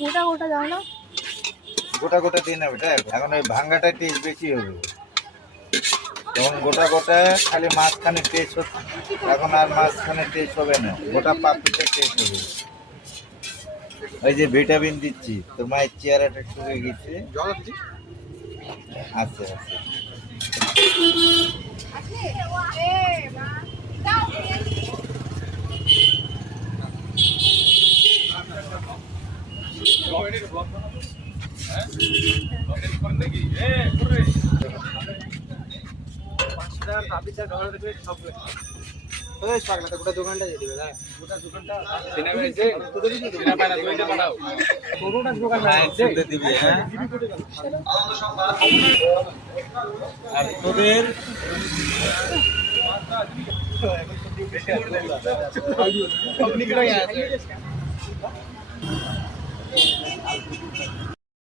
গোটা গোটা দাও না, গোটা গোটা দিন না বেটা, এখন ওই ভাঙ্গাটা টেস্ট বেশি হবে। তখন গোটা গোটা খালি মাঝখানে টেস্ট হচ্ছে, এখন আর মাঝখানে টেস্ট হবে না, গোটা পাপড়িতে টেস্ট হবে। ওই যে ভিটামিন দিচ্ছি, তোর মায়ের চেহারাটা শুকিয়ে গেছে। আছে আছে। দোকানটা দিয়ে দিবে দিবি হ্যাঁ। আর তোদের